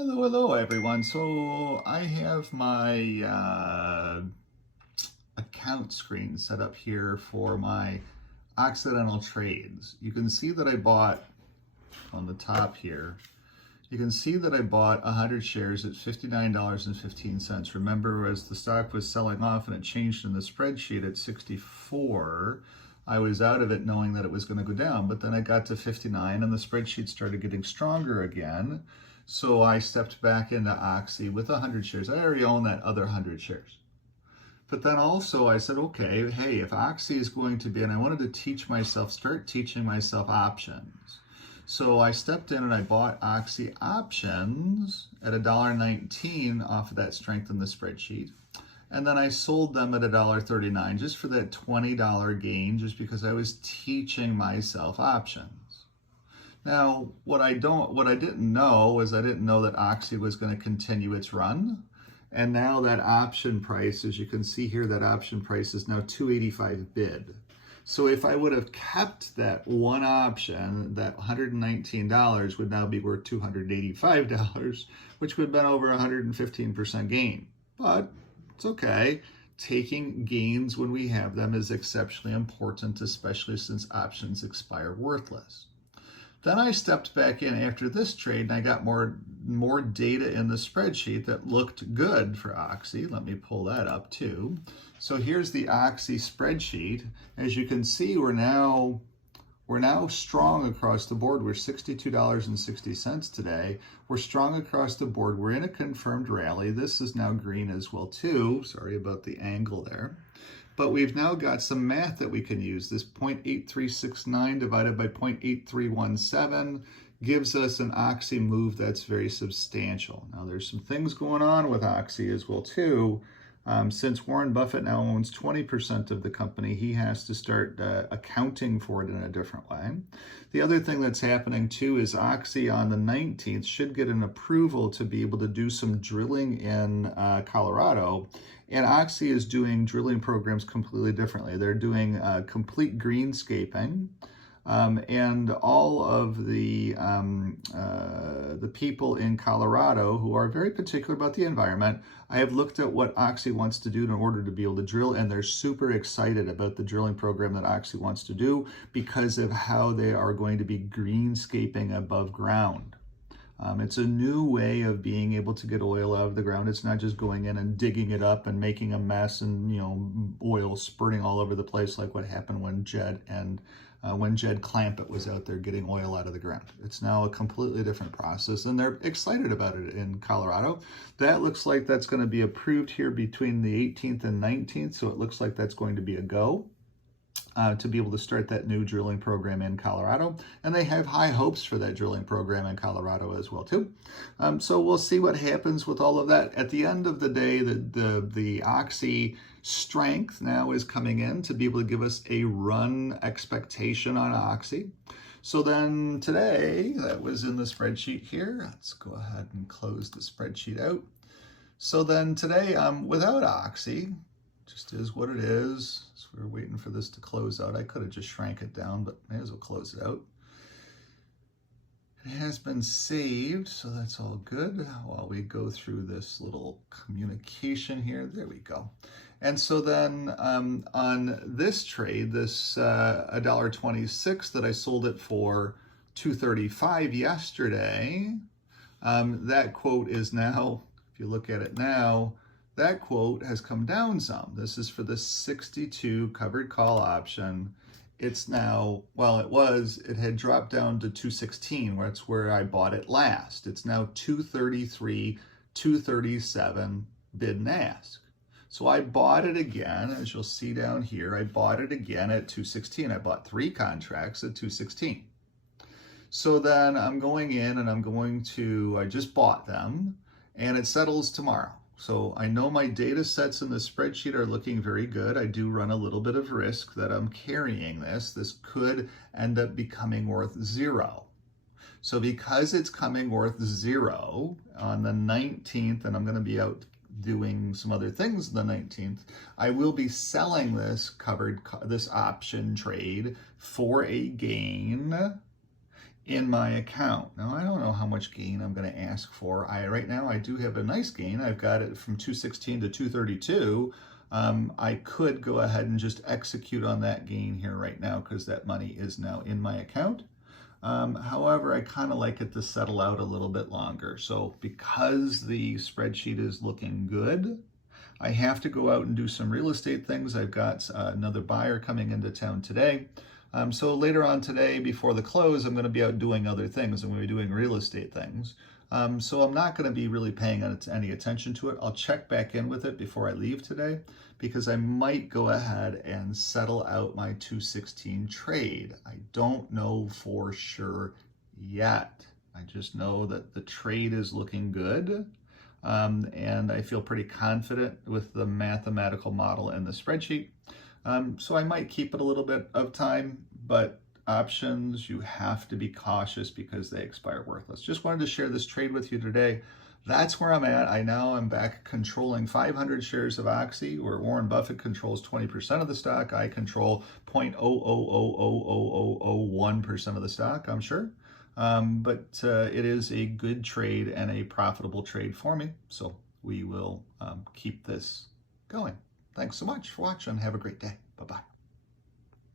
Hello, everyone. So I have my account screen set up here for my Occidental trades. You can see that I bought on the top here. You can see that I bought 100 shares at $59.15. Remember, as the stock was selling off and it changed in the spreadsheet at 64, I was out of it knowing that it was going to go down, but then I got to 59 and the spreadsheet started getting stronger again. So I stepped back into Oxy with 100 shares. I already own that other 100 shares. But then also I said, okay, hey, if Oxy is going to be, and I wanted to start teaching myself options. So I stepped in and I bought Oxy options at $1.19 off of that strength in the spreadsheet. And then I sold them at $1.39 just for that $20 gain, just because I was teaching myself options. Now, what I didn't know was I didn't know that Oxy was going to continue its run. And now that option price, as you can see here, that option price is now 285 bid. So if I would have kept that one option, that $119 would now be worth $285, which would have been over 115% gain. But it's okay. Taking gains when we have them is exceptionally important, especially since options expire worthless. Then I stepped back in after this trade and I got more data in the spreadsheet that looked good for Oxy. Let me pull that up too. So here's the Oxy spreadsheet. As you can see, we're now strong across the board. We're $62.60 today. We're strong across the board. We're in a confirmed rally. This is now green as well too. Sorry about the angle there. But we've now got some math that we can use. This 0.8369 divided by 0.8317 gives us an Oxy move that's very substantial. Now there's some things going on with Oxy as well too. Since Warren Buffett now owns 20% of the company, he has to start accounting for it in a different way. The other thing that's happening too is Oxy on the 19th should get an approval to be able to do some drilling in Colorado. And Oxy is doing drilling programs completely differently. They're doing complete greenscaping. And all of the people in Colorado who are very particular about the environment, I have looked at what Oxy wants to do in order to be able to drill, and they're super excited about the drilling program that Oxy wants to do because of how they are going to be greenscaping above ground. It's a new way of being able to get oil out of the ground. It's not just going in and digging it up and making a mess and oil spurting all over the place like what happened when Jed Clampett was out there getting oil out of the ground. It's now a completely different process, and they're excited about it in Colorado. That looks like that's going to be approved here between the 18th and 19th, so it looks like that's going to be a go. To be able to start that new drilling program in Colorado. And they have high hopes for that drilling program in Colorado as well too. So we'll see what happens with all of that. At the end of the day, the Oxy strength now is coming in to be able to give us a run expectation on Oxy. So then today, that was in the spreadsheet here. Let's go ahead and close the spreadsheet out. So then today, without Oxy, just is what it is. So we're waiting for this to close out. I could have just shrank it down, but may as well close it out. It has been saved, so that's all good. While we go through this little communication here, there we go. And so then on this trade, this $1.26 that I sold it for $2.35 yesterday, that quote is now, if you look at it now, that quote has come down some. This is for the 62 covered call option. It's now, well, it had dropped down to 216, where it's where I bought it last. It's now 233, 237 bid and ask. So I bought it again, as you'll see down here, I bought it again at 216. I bought 3 contracts at 216. So then I'm going in and I just bought them, and it settles tomorrow. So I know my data sets in the spreadsheet are looking very good. I do run a little bit of risk that I'm carrying this. This could end up becoming worth 0. So because it's coming worth 0 on the 19th, and I'm going to be out doing some other things the 19th, I will be selling this option trade for a gain in my account. Now, I don't know how much gain I'm going to ask for. Right now, I do have a nice gain. I've got it from 216 to 232. I could go ahead and just execute on that gain here right now because that money is now in my account. However, I kind of like it to settle out a little bit longer. So because the spreadsheet is looking good, I have to go out and do some real estate things. I've got another buyer coming into town today. So later on today, before the close, I'm going to be out doing other things. I'm going to be doing real estate things. So I'm not going to be really paying any attention to it. I'll check back in with it before I leave today because I might go ahead and settle out my 216 trade. I don't know for sure yet. I just know that the trade is looking good. And I feel pretty confident with the mathematical model and the spreadsheet. So I might keep it a little bit of time, but options, you have to be cautious because they expire worthless. Just wanted to share this trade with you today. That's where I'm at. I'm back controlling 500 shares of Oxy, where Warren Buffett controls 20% of the stock. I control 0.0000001% of the stock, I'm sure. But it is a good trade and a profitable trade for me. So we will keep this going. Thanks so much for watching. Have a great day. Bye-bye.